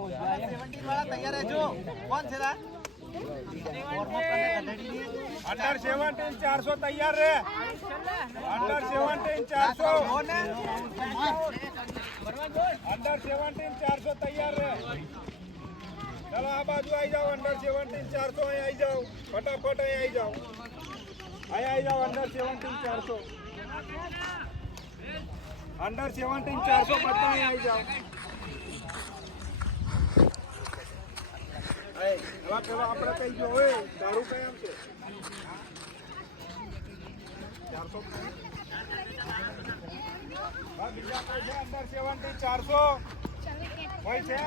તૈયાર રહેજો. કોણ છે અંડર 17 400 તૈયાર રે. અંડર 17 400 અંડર 17 400 તૈયાર રે. ચલો આ બાજુ આવી જાઓ. અંડર 17 400 અહીં આવી જાઓ. ફટાફટ અહીં આવી જાઓ. અહીં આવી જાઓ. અંડર 17 400 અંડર 17 400 બધા અહીં આવી જાઓ. હવે પેલો આપણે કઈ ગયો હોય દારૂ કઈ આમ છે 400. બીજા કોઈ છે અંડર 17 400 કોઈ છે?